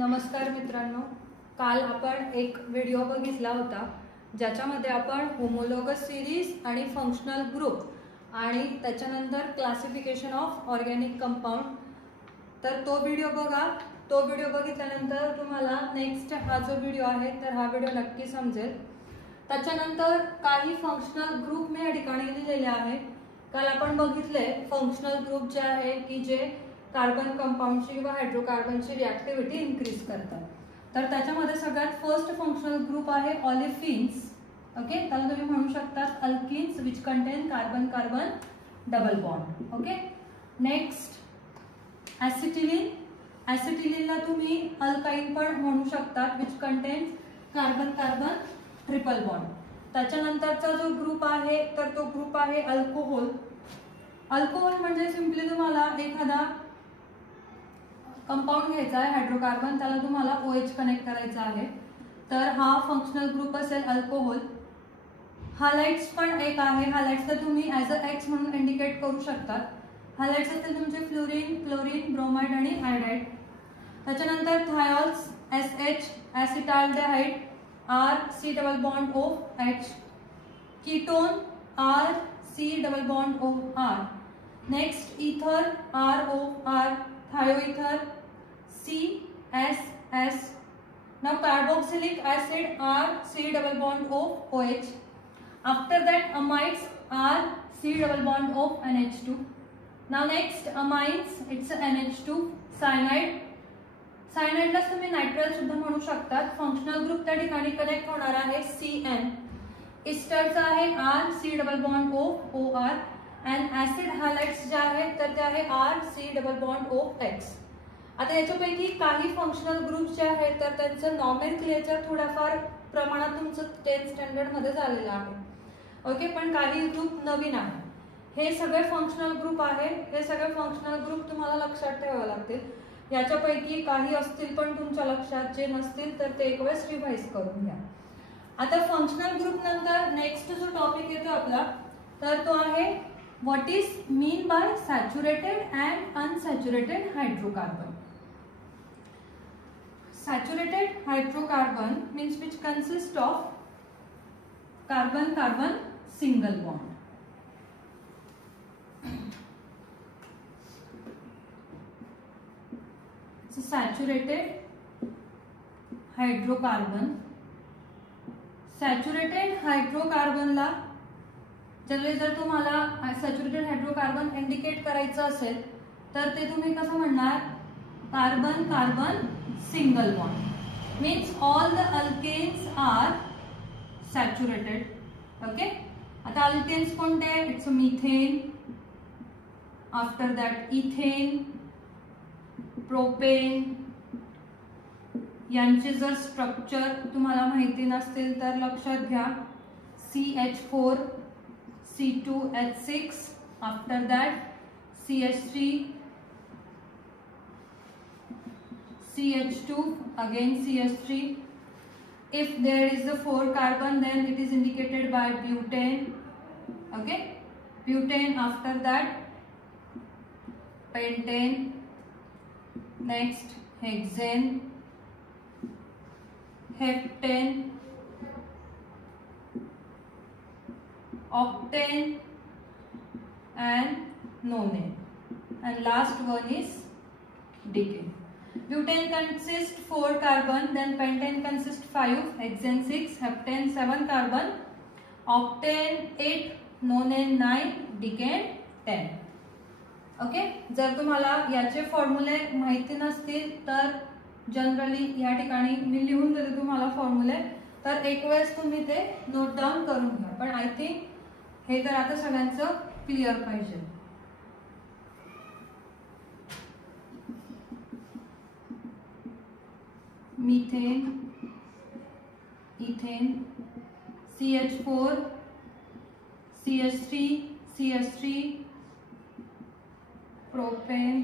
नमस्कार मित्रांनो, काल आपण एक व्हिडिओ बघितला होता ज्याच्यामध्ये आपण होमोलॉगस सिरीज आणि फंक्शनल ग्रुप आणि त्याच्यानंतर क्लासिफिकेशन ऑफ ऑर्गॅनिक कंपाउंड, तर तो व्हिडिओ बघा। तो व्हिडिओ बघितल्यानंतर तुम्हाला नेक्स्ट हा जो व्हिडिओ आहे तर हा व्हिडिओ नक्की समजेल। त्याच्यानंतर काही फंक्शनल ग्रुप मी या ठिकाणी लिहिलेले आहे। काल आपण बघितले फंक्शनल ग्रुप जे आहे की जे कार्बन कंपाउंडची किंवा हायड्रोकार्बनची रिएक्टिव्हिटी इन्क्रीज करतात। तर त्याच्यामध्ये सगळ्यात फर्स्ट फंक्शनल ग्रुप आहे ऑलिफिन्स। ओके, त्याला तुम्ही म्हणू शकता alkenes which contain carbon carbon double bond. Okay, next acetylene. ऍसिटिलीनला तुम्ही अल्काइन पण म्हणू शकता which contain carbon carbon triple bond. त्याच्यानंतरचा जो ग्रुप आहे तर तो ग्रुप आहे अल्कोहोल। अल्कोहोल म्हणजे सिंपली तुम्हाला एखादा कंपाउंड घ्यायचा आहे हायड्रोकार्बन, त्याला तुम्हाला OH कनेक्ट करायचा आहे, तर हा फंक्शनल ग्रुप असेल अल्कोहोल। हॅलाइड्स पण एक आहे। हॅलाइड्सला तुम्ही ऍज अ X म्हणून इंडिकेट करू शकता। हॅलाइड्स असतील तुमचे फ्लोरीन, क्लोरीन, ब्रोमाइड आणि आयोडाइड। त्याच्यानंतर thiols SH, ऍसिटाल्डिहाइड RC double bond OH, ketone RC double bond OR। Next ether ROR, थायोईथर CSS। Now carboxylic acid RC double bond of OH। After that amides RC double bond of NH2। Now next amines, it's NH2। cyanide, cyanide ला तुम्ही nitrile सुद्धा म्हणू शकता। Functional group त्या ठिकाणी connect होणार आहे CN। इस्टरचा आहे RC double bond of OR and acid halides जे आहेत तर ते आहे RC double bond of X। आता याच्यापैकी काही फंक्शनल ग्रुप्स जे आहेत तर त्यांचं नॉमेनक्लेचर थोडाफार प्रमाणात तुमचं 10th स्टँडर्ड मध्ये झालेलं आहे। ओके, पण काही ग्रुप नवीन आहे। हे सगळे फंक्शनल ग्रुप आहे। हे सगळे फंक्शनल ग्रुप तुम्हाला लक्षात ठेवावे लागतील। याच्यापैकी काही असतील पण तुमच्या लक्षात, जे नसतील तर ते एक वेळेस रिवाइज करून घ्या। आता फंक्शनल ग्रुप नंतर नेक्स्ट जो टॉपिक येतो आपला तर तो आहे what is mean by saturated and unsaturated hydrocarbon. Saturated hydrocarbon means which consists of carbon-carbon single bond। So saturated hydrocarbon, saturated hydrocarbon ला जर तुम्हाला सॅच्युरेटेड हायड्रोकार्बन इंडिकेट करायचं असेल तर ते तुम्ही कसं म्हणणार? Carbon carbon single bond means all the alkanes are saturated। okay, आता alkanes कोणते? it's a methane, after that ethane, propane। यांचे जर स्ट्रक्चर तुम्हाला माहिती नसतील तर लक्षात घ्या। CH4 C2H6, after that CH3 CH2, again CH3। if there is a 4 carbon then it is indicated by butane। okay, butane, after that pentane, next hexane, heptane, octane and nonane, and last one is decane। Butane consists 4 carbon, then pentane consists 5, hexane 6, heptane 7 carbon, octane 8, nonane 9, decane 10। Okay, जर तुम्हाला याचे फॉर्म्युले माहिती नसतील तर generally या ठिकाणी मी लिहून देते तुम्हाला फॉर्म्युले, तर एक वेळेस तुम्ही ते नोट डाऊन करून घ्या। पण आय थिंक हे तर आता सगळ्यांचं क्लिअर पाहिजे। Methane, ethane, CH4 CH3 CH3, propane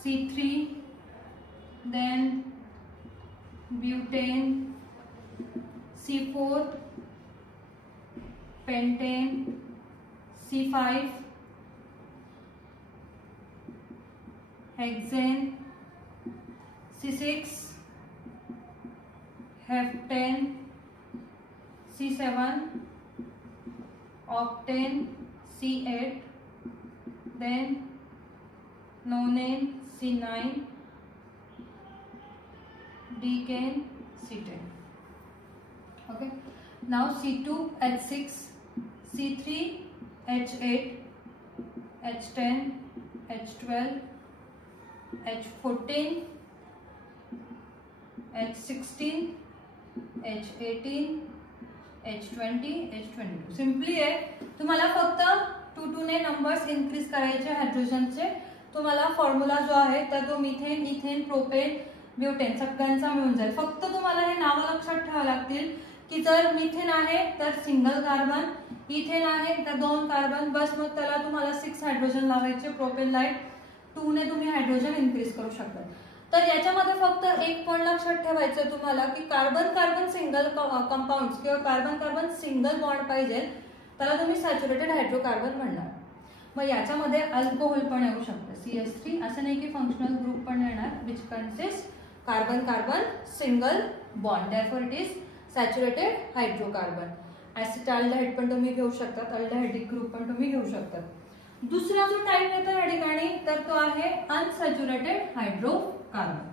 C3, then butane C4, pentane C5, hexane C6, Heptane, C7, octane, C8, then nonane, C9, decane, C10. Okay. Now C2, H6, C3, H8, H10, H12, H14, H16, H18, H20, H22. Simply आहे, तुम्हाला फक्त 2 ने numbers increase करायचे हायड्रोजनचे. तुम्हाला formula जो आहे तर तो मिथेन, इथेन, प्रोपेन, ब्युटेन सगळ्यांचा मिळून जाईल. फक्त तुम्हाला हे नाव लक्षात ठेवावे लागतील की जर मिथेन आहे तर सिंगल कार्बन, इथेन आहे तर 2 कार्बन, बस मग त्याला तुम्हाला 6 हायड्रोजन लावायचे. प्रोपेन लाईट 2 ने तुम्ही हायड्रोजन इन्क्रीज करू शकता. तर याच्यामध्ये फक्त एक पॉइंट लक्षात ठेवायचं तुम्हाला की कार्बन कार्बन सिंगल कंपाऊंड्स किंवा कार्बन कार्बन सिंगल बॉन्ड पाहिजे त्याला तुम्ही सॅच्युरेटेड हायड्रोकार्बन म्हणणार. मग याच्यामध्ये अल्कोहोल पण येऊ शकतं CH3, असं नाही की फंक्शनल ग्रुप पण येणार which consist carbon carbon single bond, therefore it is saturated hydrocarbon. Acetaldehyde पण तुम्ही घेऊ शकता, अल्डिहाइडिक ग्रुप पण तुम्ही घेऊ शकता. दुसरा जो टाइप येतो या ठिकाणी तर तो आहे अनसॅच्युरेटेड हायड्रोकार्बन.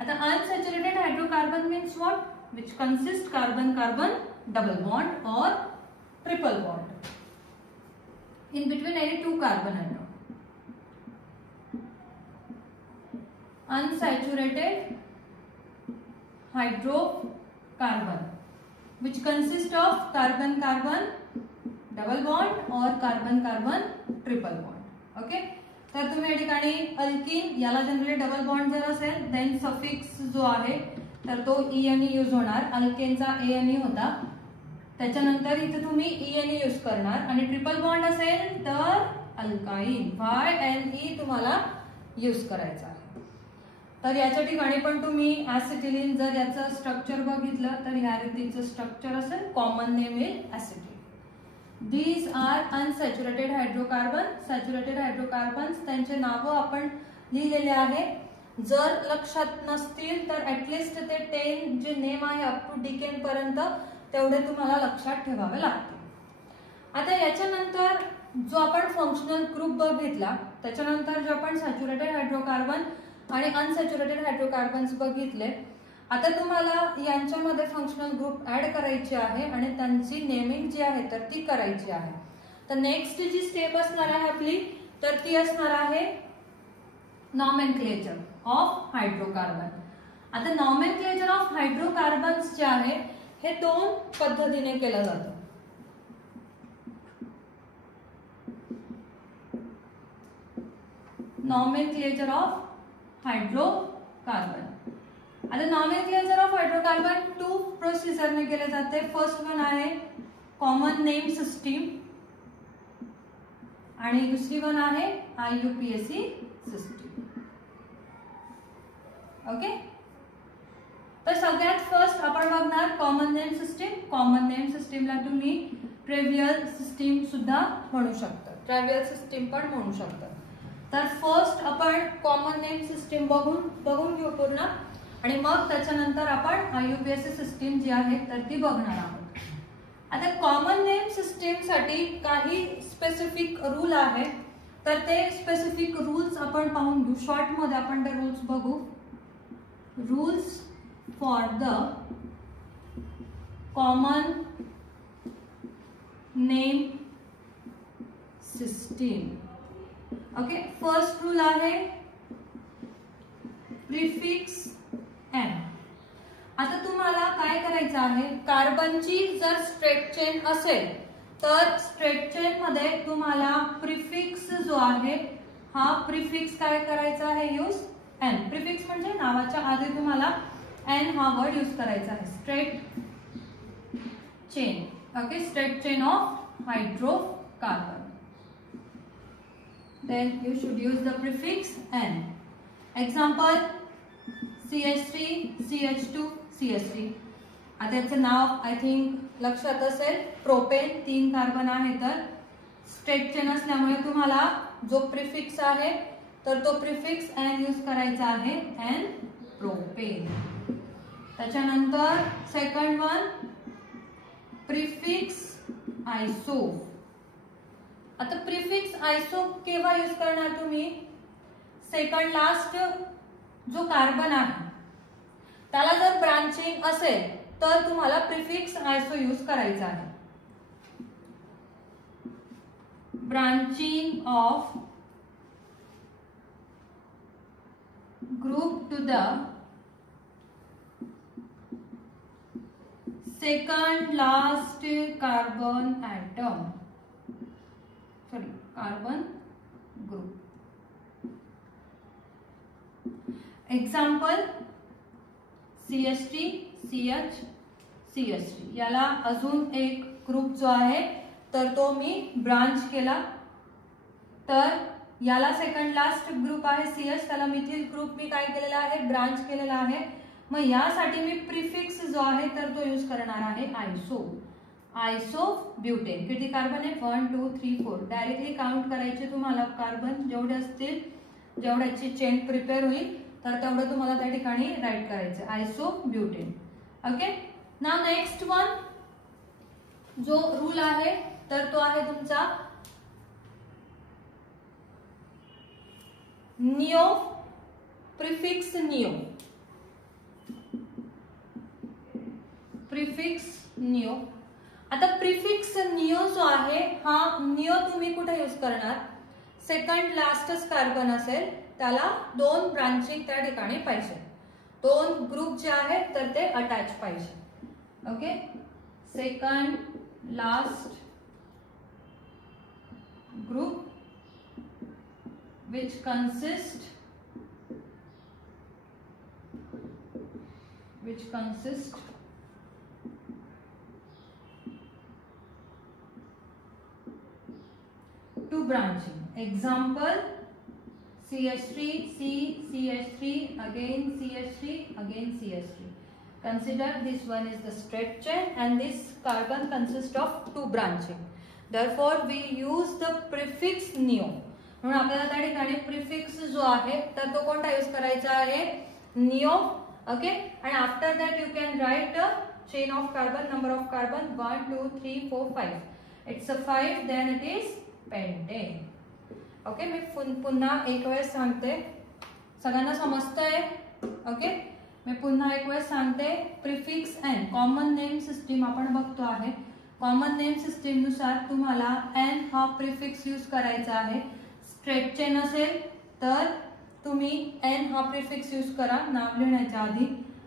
आता unsaturated hydrocarbon means what, which consist carbon carbon double bond और triple bond in between any 2 carbon atom. Unsaturated hydrocarbon which consist of carbon carbon double bond or carbon carbon triple bond. Okay, तर तुम्ही या ठिकाणी alkene याला generally double bond जर असेल then suffix जो आहे तर तो ENE यूज होणार. अल्केनचा ANE होता, त्याच्यानंतर इथे तुम्ही ENE यूज करणार. आणि ट्रिपल बॉन्ड असेल तर अल्काइन YNE तुम्हाला यूज करायचा आहे. तर याच्या ठिकाणी पण तुम्ही ऍसिटिलीन जर याचं स्ट्रक्चर बघितलं तर या रीतीचं स्ट्रक्चर असेल. Common name is acetylene. These are unsaturated hydrocarbon. Saturated hydrocarbons त्यांचे नावं आपण लिहिलेले आहे. जर लक्षात नसतील तर ऍटलिस्ट ते 10 जे नेम आहे अप टू डिकेन पर्यंत तेवढे तुम्हाला लक्षात ठेवावे लागते. आता याच्यानंतर जो आपण फंक्शनल ग्रुप बघितला त्याच्यानंतर जो आपण सॅच्युरेटेड हायड्रोकार्बन आणि अनसॅच्युरेटेड हायड्रोकार्बन्स बघितले. आता तुम्हाला यांच्यामध्ये फंक्शनल ग्रुप ऍड करायचे आहे आणि त्यांची नेमिंग जी आहे तर ती करायची आहे. तर नेक्स्ट जी स्टेप असणार आहे आपली तर ती असणार आहे नॉमेनक्लेचर ऑफ हायड्रोकार्बन. आता नॉमेनक्लेचर ऑफ हायड्रोकार्बन्स जे आहे हे 2 पद्धतीने केलं जातं. Nomenclature of hydrocarbon. आता नॉमेनक्लेचर ऑफ हायड्रोकार्बन 2 प्रोसिजरने केले जाते. फर्स्ट वन आहे कॉमन नेम सिस्टीम आणि दुसरी वन आहे IUPAC सिस्टीम. ओके, तर सगळ्यात फर्स्ट आपण बघणार common name system. Common name सिस्टीमला तुम्ही ट्रिव्हियल सिस्टीम सुद्धा म्हणू शकता, ट्रिव्हियल सिस्टीम पण म्हणू शकता. तर फर्स्ट आपण कॉमन नेम सिस्टीम बघून घेऊ पूर्ण आणि मग त्याच्यानंतर आपण IUPAC सिस्टीम जी आहे तर ती बघणार आहोत. आता कॉमन नेम सिस्टीम साठी काही स्पेसिफिक रूल आहे तर ते स्पेसिफिक रूल्स आपण पाहून घेऊ. शॉर्ट मध्ये आपण ते रूल्स बघू. Rules for the common name system. Okay, first rule आहे prefix n. आता तुम्हाला काय करायचं आहे, कार्बनची जर स्ट्रेट चेन असेल तर स्ट्रेट चेन मध्ये तुम्हाला प्रिफिक्स जो आहे हा प्रिफिक्स काय करायचा आहे यूज n. प्रिफिक्स म्हणजे नावाच्या आधी तुम्हाला n हा वर्ड यूज करायचा आहे. Straight chain. Okay, straight chain of hydrocarbon. Then you should use the prefix n. Example CH3, CH2, CH3. आता याचं नाव आय थिंक लक्षात असेल. प्रोपेन 3 कार्बन आहे तर स्ट्रेट चेन असल्यामुळे तुम्हाला जो प्रिफिक्स आहे तर तो प्रिफिक्स n यूज करायचा आहे. n propane. त्याच्यानंतर सेकंड वन प्रिफिक्स आयसो. आता प्रिफिक्स आयसो केव्हा यूज करणार तुम्ही? सेकंड लास्ट जो कार्बन आहे त्याला जर ब्रांचिंग असेल तर तुम्हाला प्रिफिक्स आयसो यूज करायचा आहे. Branching of group to the second last carbon atom, sorry, carbon group. Example CH3 CH CH3. याला अजून एक ग्रुप जो आहे तर तो मी ब्रांच केला. तर याला सेकंड लास्ट ग्रुप आहे CH, त्याला मिथिल ग्रुप मी काय केलेला आहे? ब्रांच केलेला आहे. मग यासाठी मी प्रिफिक्स जो आहे तर तो यूज करणार आहे आयसो. आयसो ब्युटेन. किती कार्बन आहे? 1 2 3 4. डायरेक्टली काउंट करायचे तुम्हाला कार्बन जेवढे असतील, जेवढ्याची चेन प्रिपेअर होईल तर तेवढं तुम्हाला त्या ठिकाणी राईट करायचं. Iso butane. Okay. Now next one जो रूल आहे तर तो आहे तुमचा neo. Prefix neo. Prefix neo. आता प्रिफिक्स निओ जो आहे हा निओ तुम्ही कुठे यूज करणार? सेकंड लास्टच कार्बन असेल त्याला दोन ब्रांचिंग त्या ठिकाणी पाहिजे, दोन ग्रुप जे आहेत तर ते अटॅच पाहिजे. Okay. Second last group which consist to branching. Example CH3 C CH3 again CH3 again CH3. Consider this one is the straight chain and this carbon consists of two branching. Therefore we use the prefix neo. म्हणून आपल्याला त्या ठिकाणी prefix जो आहे तर तो कोणता use करायचा आहे? Neo. Okay. and after that you can write a chain of carbon, number of carbon 1 2 3 4 5. it's a 5 then it is pentane. Okay. मी पुन्हा एक वेळ सांगते, सगळ्यांना समजतंय? ओके. मी पुन्हा एक वेळ सांगते. Prefix in common name system आपण बघतो आहे. कॉमन नेम सिस्टीम नुसार तुम्हाला एन हा प्रिफिक्स यूज करायचा आहे. स्ट्रेट चेन असेल तर तुम्ही एन हा प्रिफिक्स यूज करा नाव लिहिण्याच्या आधी.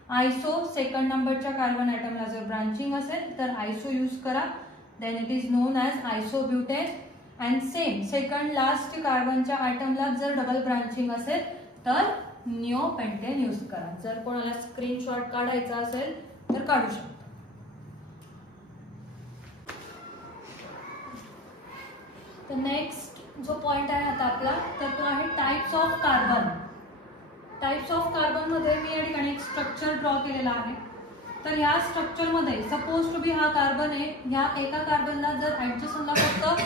आयसो सेकंड नंबरच्या कार्बन ॲटमला जर ब्रांचिंग असेल तर आयसो यूज करा, then it is known as isobutane. And same second last कार्बनच्या ॲटमला जर डबल ब्रांचिंग असेल तर निओपेंटेन यूज करा. जर कोणाला स्क्रीनशॉट काढायचा असेल तर काढू शकता. तर नेक्स्ट जो पॉइंट आहे आता आपला तर तो आहे types of carbon. Types of carbon मध्ये मी या ठिकाणी एक स्ट्रक्चर ड्रॉ केलेला आहे. तर या स्ट्रक्चर मध्ये सपोज टू बी हा कार्बन आहे. ह्या एका कार्बनला जर ऍडजस्टला फक्त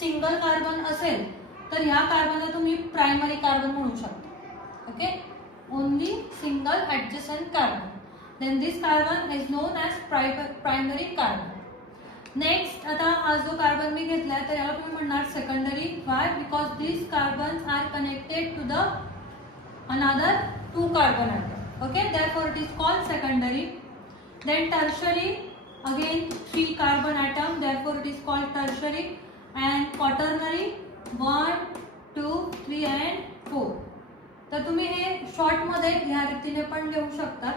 सिंगल कार्बन असेल तर ह्या कार्बनला तुम्ही प्रायमरी कार्बन म्हणू शकता. Okay. Only single adjacent carbon, then this carbon is known as primary carbon. Next आता हा जो कार्बन मी घेतलाय तर याला तुम्ही म्हणणार secondary. Why? Because this carbons are connected to the another two carbon atom. Okay. therefore it is called secondary. then tertiary, again 3 carbon atom, therefore it is called tertiary. and quaternary 1 2 3 and 4. तर तुम्ही हे short मध्ये ह्या रीतीने पण लिहू शकता.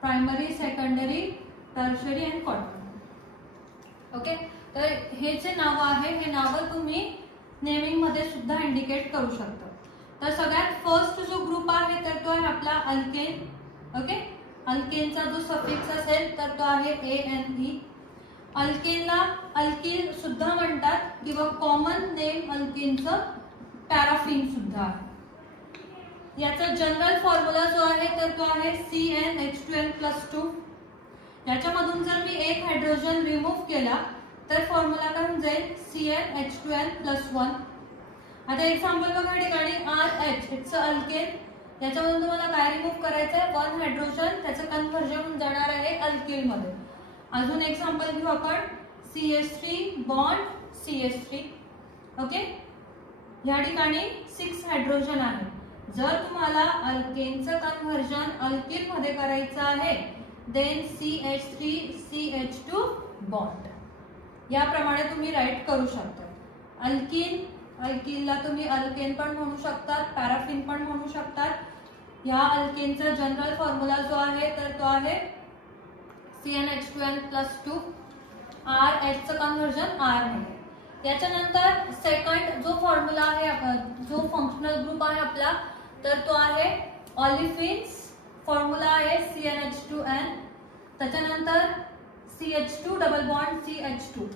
Primary, secondary, tertiary and quaternary. Okay. तर हे जे नाव आहे हे नाव तुम्ही नेमिंग मध्ये सुद्धा इंडिकेट करू शकता. तर सगळ्यात फर्स्ट जो ग्रुप आहे तर तो आहे आपला अल्केन. ओके. अल्केनचा जो सफिक्स असेल तर तो आहे ANE. अल्केनला अल्किल सुद्धा म्हणतात किंवा कॉमन नेम अल्केनचं पॅराफिन सुद्धा आहे. याचा जनरल फॉर्म्युला जो आहे तर तो आहे CnH2n+2. याच्यामधून जर मी एक हायड्रोजन रिमूव्ह केला तर फॉर्म्युला काय होऊन जाईल? CnH2n+1. आता एक्झाम्पल बघा ठिकाणी RH, इट्स अल्केन. याच्यामधून तुम्हाला काय रिमूव्ह करायचं आहे, 1 हायड्रोजन, त्याचं कन्व्हर्जन जाणार आहे अल्किल मध्ये. अजून एक्झाम्पल घेऊ आपण, CH3 बॉन्ड CH3. ओके, या ठिकाणी 6 हायड्रोजन आहे. जर तुम्हाला अल्केनचं कन्व्हर्जन अल्किल मध्ये करायचं आहे देन CH3 CH2 बॉन्ड. याप्रमाणे तुम्ही राईट करू शकता. अल्किलला तुम्ही अल्केन पण म्हणू शकतात, पॅराफिन पण म्हणू शकतात. या अल्केनचा जनरल फॉर्म्युला जो आहे तर तो आहे CnH2n+2. RH चं कन्व्हर्जन R आहे. याच्यानंतर सेकंड जो फॉर्म्युला आहे, जो फंक्शनल ग्रुप आहे आपला, तर तो आहे ऑलिफिन्स. फॉर्म्युला आहे CnH2n. त्याच्यानंतर CH2 डबल बॉन्ड CH2.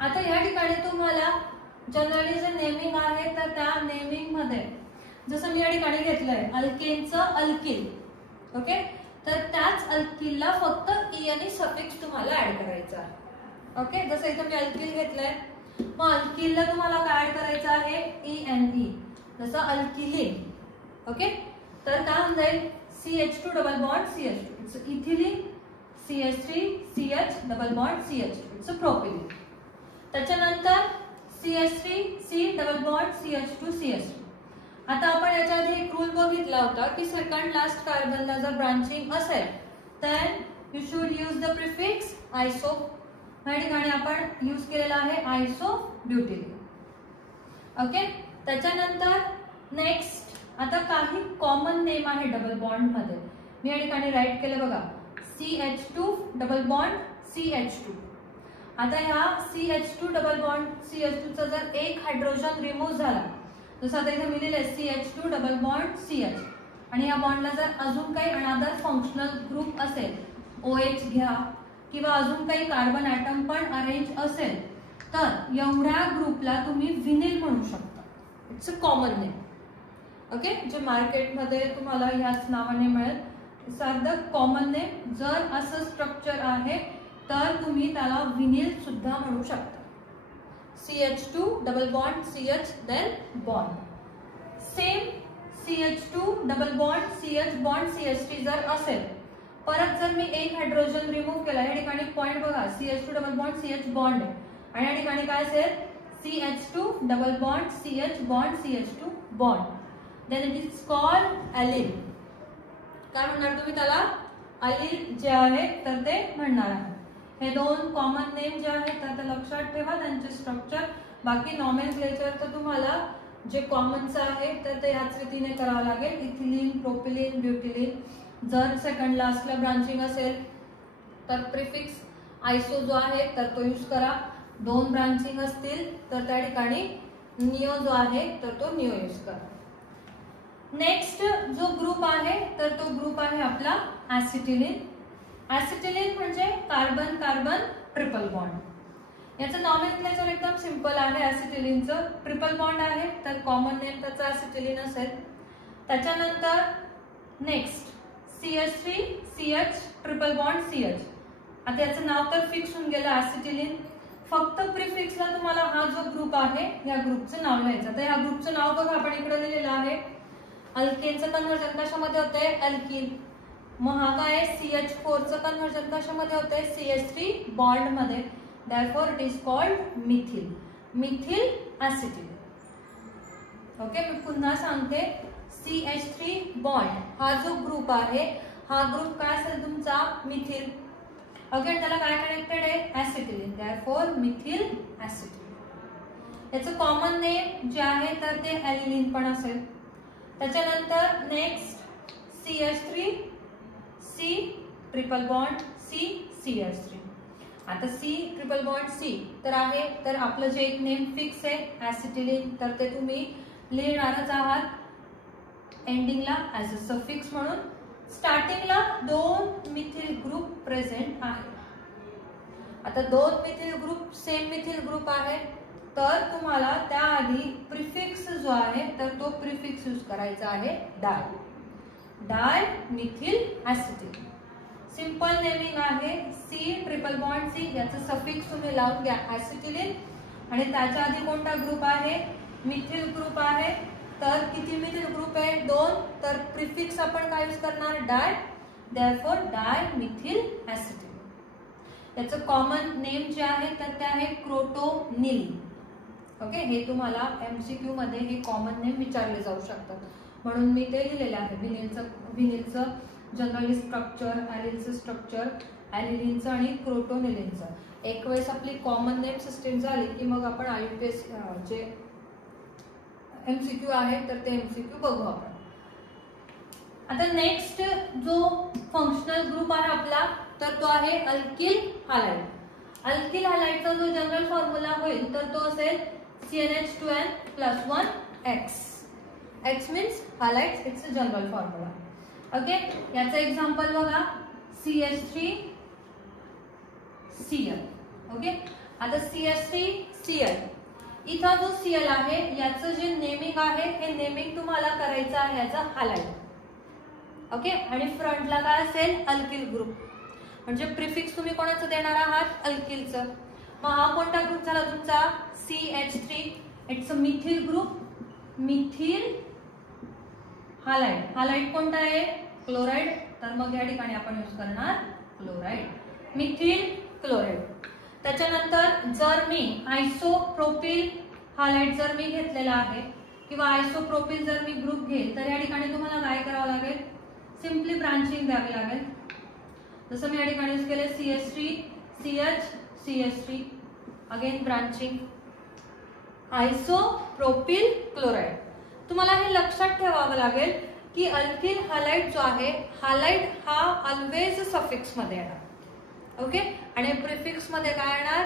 आता या ठिकाणी तुम्हाला जनरली जे नेमिंग आहे तर त्या नेमिंग मध्ये जसं मी या ठिकाणी घेतलंय अल्केनचं अल्किल. ओके, तर त्याच अल्किलला फक्त ई आणि सफिक्स तुम्हाला ऍड करायचा आहे. ओके, जसं इथं मी अल्किल घेतलंय, मग अल्किलला तुम्हाला काय ऍड करायचं आहे, ENE. जसं अल्किलिन. ओके, तर काय होऊन जाईल CH2 double bond CH2. It's ethylene. CH3 CH double bond CH2. It's propylene. त्याच्यानंतर CH3 C double bond CH2 CH2. आता आपण याच्या आधी एक रूल बघितला होता की सेकंड लास्ट कार्बनला जर ब्रांचिंग असेल then you should use the prefix iso. या ठिकाणी आपण यूज केलेला आहे isobutylene. ओके, त्याच्यानंतर नेक्स्ट आता काही कॉमन नेम आहे डबल बॉन्ड मध्ये. मी या ठिकाणी राईट केलं बघा, CH2 डबल बॉन्ड CH2. आता ह्या CH2 डबल बॉन्ड CH2 चा जर एक हायड्रोजन रिमूव्ह झाला, जसं आता इथे मी लिहिलंय CH2 डबल बॉन्ड CH, आणि या बॉन्डला जर अजून काही अनदर फंक्शनल ग्रुप असेल, OH घ्या किंवा अजून काही कार्बन ऍटम पण अरेंज असेल, तर एवढ्या ग्रुपला तुम्ही विनिल म्हणू शकता. It's a common name. Okay, जे मार्केटमध्ये तुम्हाला ह्याच नावाने मिळेल. It's are the common name. जर असं स्ट्रक्चर आहे तर तुम्ही त्याला विनिल सुद्धा म्हणू शकता. CH2 double bond CH then bond. Same CH2 double bond CH bond CH3 जर असेल, परत जर मी एक हायड्रोजन रिमूव्ह केला, या ठिकाणी पॉइंट बघा CH2 double bond CH bond आहे, आणि या ठिकाणी काय असेल CH2 double bond CH bond CH2 bond. Then it is called allyl. काय म्हणणार तुम्ही त्याला, अलिल जे आहे तर ते म्हणणार आहे. हे दोन कॉमन नेम जे आहेत तर ते लक्षात ठेवा, त्यांचे स्ट्रक्चर. बाकी नॉमेनक्लेचर तर तुम्हाला जे कॉमनचं आहे तर ते ह्याच रीतीने करावं लागेल. Ethylene, propylene, butylene. जर सेकंड लास्टला ब्रांचिंग असेल तर प्रिफिक्स आयसो जो आहे तर तो यूज करा. 2 ब्रांचिंग असतील तर त्या ठिकाणी निओ जो आहे तर तो निओ यूज करा. नेक्स्ट जो ग्रुप आहे तर तो ग्रुप आहे आपला ऍसिटिलीन. ऍसिटिलीन म्हणजे कार्बन कार्बन ट्रिपल बॉन्ड. याचं नॉमेनक्लेचर एकदम सिंपल आहे. ऍसिटिलीनचं ट्रिपल बॉन्ड आहे तर कॉमन नेम त्याचा ऍसिटिलीन असेल. त्याच्यानंतर next CH3 CH triple bond CH. आता याचं नाव तर फिक्स होऊन गेलं ऍसिटिलीन. फक्त प्रिफिक्सला तुम्हाला हा जो ग्रुप आहे या ग्रुपचं नाव लिहायचं. तर या ग्रुपचं नाव बघा आपण इकडे लिहिलेलं आहे. अल्केनचं कन्व्हर्जन कशामध्ये होतंय, अल्किल. मग हा काय CH4 चं कन्व्हर्जन कशामध्ये होतंय, CH3 बॉन्ड मध्ये. therefore it is called methyl. Methyl acetylene. Okay, मी पुन्हा सांगते, CH3 बॉन्ड हा जो ग्रुप आहे, हा ग्रुप काय असेल तुमचा, मिथिल. अगेन त्याला काय कनेक्टेड आहे, ऍसिटिलीन. therefore methyl acetylene. याचं कॉमन नेम जे आहे तर ते ऍलिलीन पण असेल. त्याच्यानंतर next CH3 C triple bond C CH3. आता C ट्रिपल बॉन्ड C तर आहे, तर आपलं जे एक नेम फिक्स आहे ऍसिटिलीन, तर ते तुम्ही लिहिणारच आहात एंडिंगला ऍज अ सफिक्स म्हणून. स्टार्टिंगला 2 मिथिल ग्रुप प्रेझेंट आहे. आता 2 methyl group same methyl group आहे, तर तुम्हाला त्याआधी प्रिफिक्स जो आहे तर तो प्रिफिक्स यूज करायचा आहे डाय. डाय मिथिल ऍसिटिलीन. सिंपल नेमिंग आहे. C ट्रिपल बॉन्ड C याचं सफिक्स तुम्ही लावून घ्या ऍसिटिलीन, आणि त्याच्या आधी कोणता ग्रुप आहे, मिथिल ग्रुप आहे. तर किती मिथिल ग्रुप आहे 2, तर प्रिफिक्स आपण काय यूज करणार डाय, देअरफॉर डाय मिथिल ऍसिटिल। याचं कॉमन नेम जे आहे तर ते आहे क्रोटोनिल। ओके, हे तुम्हाला एमसीक्यू मध्ये हे कॉमन नेम विचारले जाऊ शकतात, म्हणून मी ते लिहिलेले आहे। व्हिनिलचं जनरली स्ट्रक्चर, ॲलिलचं स्ट्रक्चर, ॲलिलिनचं आणि क्रोटोनिलिनचं। एक वेळेस आपली कॉमन नेम सिस्टीम झाली की मग आपण आययुपीएस जे एमसीक्यू आहे तर ते एमसीक्यू बघू आपण। आता नेक्स्ट जो फंक्शनल ग्रुप आहे आपला तर तो आहे अल्किल हॅलाइड। अल्किल हॅलाइडचा जो जनरल फॉर्म्युला होईल तर तो असेल CnH2n+1X। X means halides, it's a general formula. Okay, याचं एक्झाम्पल बघा CH3Cl। ओके, आता CH3Cl इथं जो Cl आहे याचं जे नेमिंग आहे हे नेमिंग तुम्हाला करायचं आहे याचा हॅलाइड। ओके, आणि फ्रंटला काय असेल अल्किल ग्रुप, म्हणजे प्रिफिक्स तुम्ही कोणाचं देणार आहात अल्किलचं। मग हा कोणता ग्रुप झाला तुमचा CH3, it's a methyl group, methyl halide. Halide कोणता आहे क्लोराइड, तर मग या ठिकाणी आपण यूज करणार क्लोराइड, मिथिल क्लोराइड। त्याच्यानंतर जर मी आयसोप्रोपिल हॅलाइड जर मी घेतलेला आहे किंवा आयसोप्रोपिल जर मी ग्रुप घेईल तर या ठिकाणी तुम्हाला काय करावं लागेल, सिंपली ब्रांचिंग द्यावी लागेल। जसं मी या ठिकाणी यूज केले CH3 CH CH3, again branching, isopropyl chloride. तुम्हाला हे लक्षात ठेवावं लागेल की अल्किल हॅलाइड जो आहे, हॅलाइड हा ऑलवेज सफिक्स मध्ये येणार। ओके, आणि प्रिफिक्स मध्ये काय येणार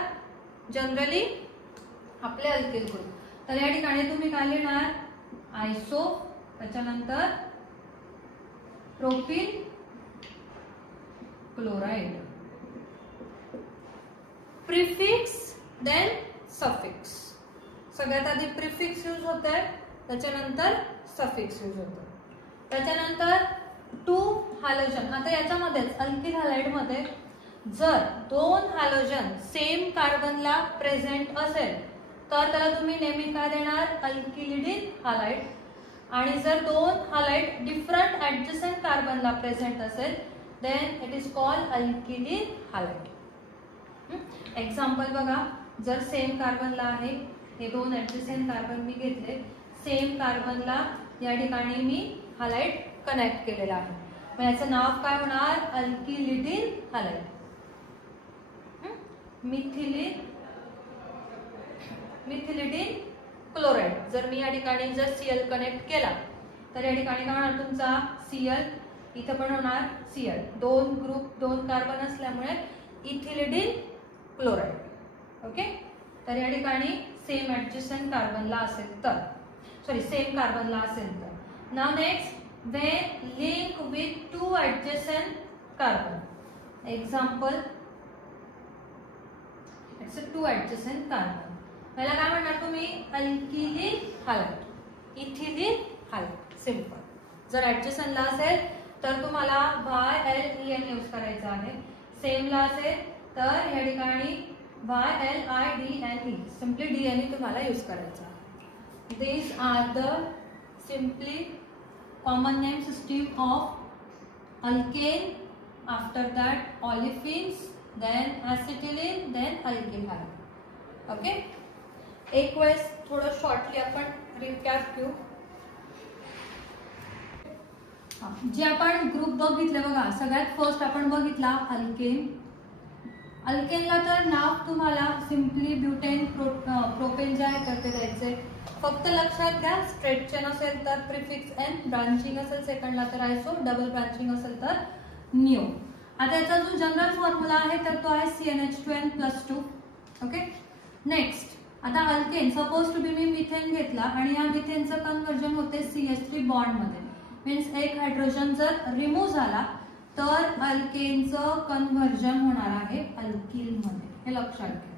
जनरली आपले अल्किल ग्रुप। तर या ठिकाणी तुम्ही काय लिहिणार आयसो, त्याच्यानंतर propyl chloride, prefix then suffix. सगळ्यात आधी प्रिफिक्स यूज होत आहे, त्याच्यानंतर सफिक्स यूज होतं, त्याच्यानंतर टू हॅलोजन। आता याच्यामध्येच अल्किल हॅलाइड मध्ये जर 2 हॅलोजन सेम कार्बनला प्रेझेंट असेल तर त्याला तुम्ही नेहमी काय देणार अल्किलिडिन हॅलाइड, आणि जर 2 हॅलाइड डिफरंट ऍडजसेंट कार्बनला प्रेझेंट असेल then it is called alkylene halide. Example बघा, जर सेम कार्बनला आहे, हे 2 ऍडजसेंट कार्बन मी घेतले, सेम कार्बनला या ठिकाणी मी हॅलाइड कनेक्ट केलेला आहे, मग याचं नाव काय होणार अल्किलिडिन हॅलाइड, मिथिलिडिन क्लोराइड। जर मी या ठिकाणी जर Cl कनेक्ट केला तर या ठिकाणी काय होणार तुमचा Cl, इथं पण होणार Cl, 2 ग्रुप 2 कार्बन असल्यामुळे इथिलिडिन क्लोराइड। ओके, तर या ठिकाणी सेम ऍडजसेंट कार्बनला असेल तर, सॉरी सेम कार्बनला असेल तर। Now next, when link with 2 adjacent carbon, example it's a 2 adjacent carbon, पहिला काय म्हणणार तुम्ही अल्किलिन हॅलाइड, इथिलिन हॅलाइड, सिंपल। जर ऍडजसेंटला असेल तर तुम्हाला YLEN यूज करायचा आहे, सेमला असेल तर या ठिकाणी YLIDNE, सिंपली DNE तुम्हाला यूज करायचा। These are the simply common name system of alkane, after that olefins, then acetylene, then alkyl halide। Okay, एक वेळेस थोडं शॉर्टली आपण रिकॅप घेऊ। जे आपण ग्रुप बघितले बघा, सगळ्यात फर्स्ट आपण बघितला अल्केन। अल्केनला तर नाव तुम्हाला सिंपली ब्युटेन प्रोपेन जे आहे तर ते द्यायचे। फक्त लक्षात घ्या, स्ट्रेट चेन असेल तर प्रिफिक्स एन, ब्रांचिंग असेल सेकंडला तर आयसो, डबल ब्रांचिंग असेल तर निओ। आता याचा जो जनरल फॉर्म्युला आहे तर तो आहे CnH2n+2। ओके, नेक्स्ट, आता अल्केन सपोज टू बी मी मिथेन घेतला आणि या मिथेनचं कन्व्हर्जन होते CH3 बॉन्ड मध्ये, मीन्स एक हायड्रोजन जर रिमूव्ह झाला तर अल्केनचं कन्व्हर्जन होणार आहे अल्किल मध्ये, हे लक्षात घ्या।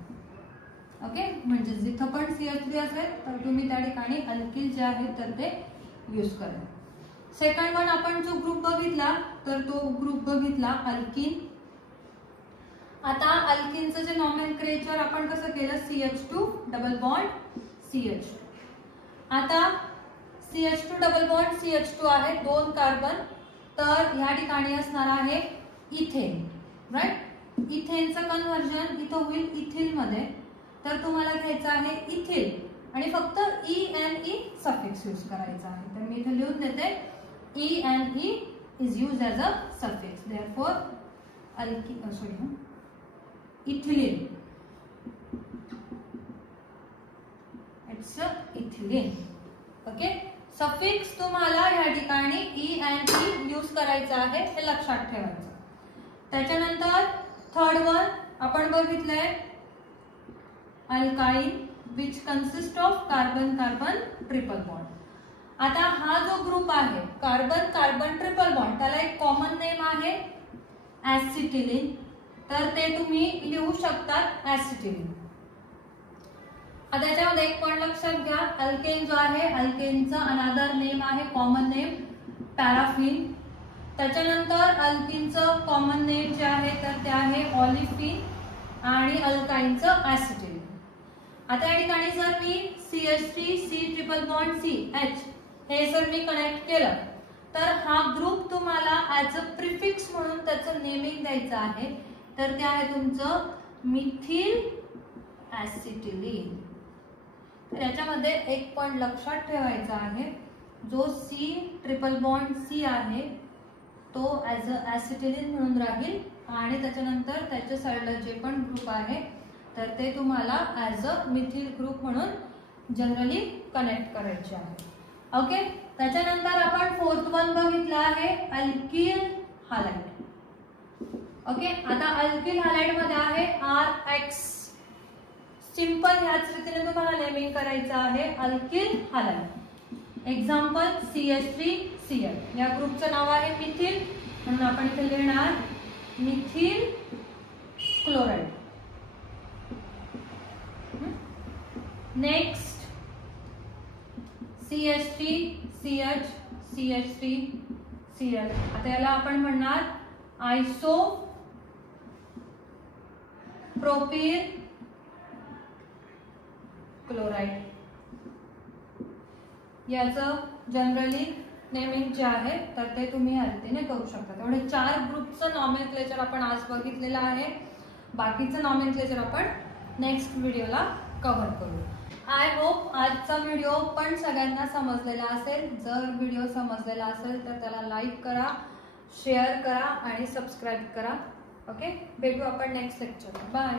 ओके, म्हणजे जिथं पण CH3 असेल तर तुम्ही त्या ठिकाणी अल्किल जे आहे तर ते यूज करा। सेकंड वन आपण जो ग्रुप बघितला तर तो ग्रुप बघितला अल्किन। आता अल्किनचं जे नॉमेनक्लेचर आपण कसं केलं CH2 डबल बॉन्ड CH। आता CH2 डबल बॉन्ड CH2 आहे 2 कार्बन, तर ह्या ठिकाणी असणार आहे इथेन, राईट. इथेनचं कन्व्हर्जन इथं होईल इथिल मध्ये, तर तुम्हाला घ्यायचं आहे इथिल आणि फक्त ENE सफिक्स यूज करायचा आहे. तर मी इथे लिहून देते ENE is used as a suffix, therefore ethylene, it's ethylene. Okay, suffix तुम्हाला या ठिकाणी ENE यूज करायचा आहे, हे लक्षात ठेवायचं. त्याच्यानंतर थर्ड वन आपण बघितलंय alkyne which consist of carbon carbon triple bond. आता हा जो ग्रुप आहे कार्बन कार्बन ट्रिपल बॉन्ड, त्याला एक कॉमन नेम आहे ऍसिटिलीन, तर ते तुम्ही लिहू शकता ऍसिटिलीन. आता याच्यामध्ये एक पॉइंट लक्षात घ्या, अल्केन जो आहे अल्केनचं अनादर नेम आहे कॉमन नेम पॅराफिन. त्याच्यानंतर अल्किनचं कॉमन नेम जे आहे तर ते आहे ऑलिफिन आणि अल्काइनचं ऍसिटिलीन. आता या ठिकाणी जर मी CH3 C triple bond CH हे जर मी कनेक्ट केलं तर हा ग्रुप तुम्हाला ऍज अ प्रिफिक्स म्हणून त्याचं नेमिंग द्यायचं आहे, तर ते आहे तुमचं मिथिल ऍसिटिलीन. तर याच्यामध्ये एक पॉइंट लक्षात ठेवायचा आहे, जो C ट्रिपल बॉन्ड C आहे तो ऍज अ ऍसिटिलीन म्हणून राहील आणि त्याच्यानंतर त्याच्या साईडला जे पण ग्रुप आहे तर ते तुम्हाला ऍज अ मिथिल ग्रुप म्हणून जनरली कनेक्ट करायचे आहे. ओके, त्याच्यानंतर आपण फोर्थ वन बघितलं आहे अल्किल हॅलाइड. ओके, आता अल्किल हॅलाइड मध्ये आहे RX. सिंपल ह्याच रीतीने तुम्हाला नेमिंग करायचं आहे अल्किल हॅलाइड. एक्झाम्पल CH3Cl, या ग्रुपचं नाव आहे मिथिल म्हणून आपण इथे लिहिणार methyl chloride. Next CH3CH CH3Cl, आता याला आपण म्हणणार आयसो प्रोपील क्लोराइड. याचं जनरली नेमिंग जे आहे तर ते तुम्ही या रीतीने करू शकता. त्यामुळे 4 ग्रुपचं नॉमेनक्लेचर आपण आज बघितलेलं आहे, बाकीचं नॉमेनक्लेचर आपण नेक्स्ट व्हिडिओला कव्हर करू. आय होप आजचा व्हिडिओ पण सगळ्यांना समजलेला असेल. जर व्हिडिओ समजलेला असेल तर त्याला लाईक करा, शेअर करा आणि सबस्क्राईब करा. ओके, भेटू आपण नेक्स्ट लेक्चरला. बाय.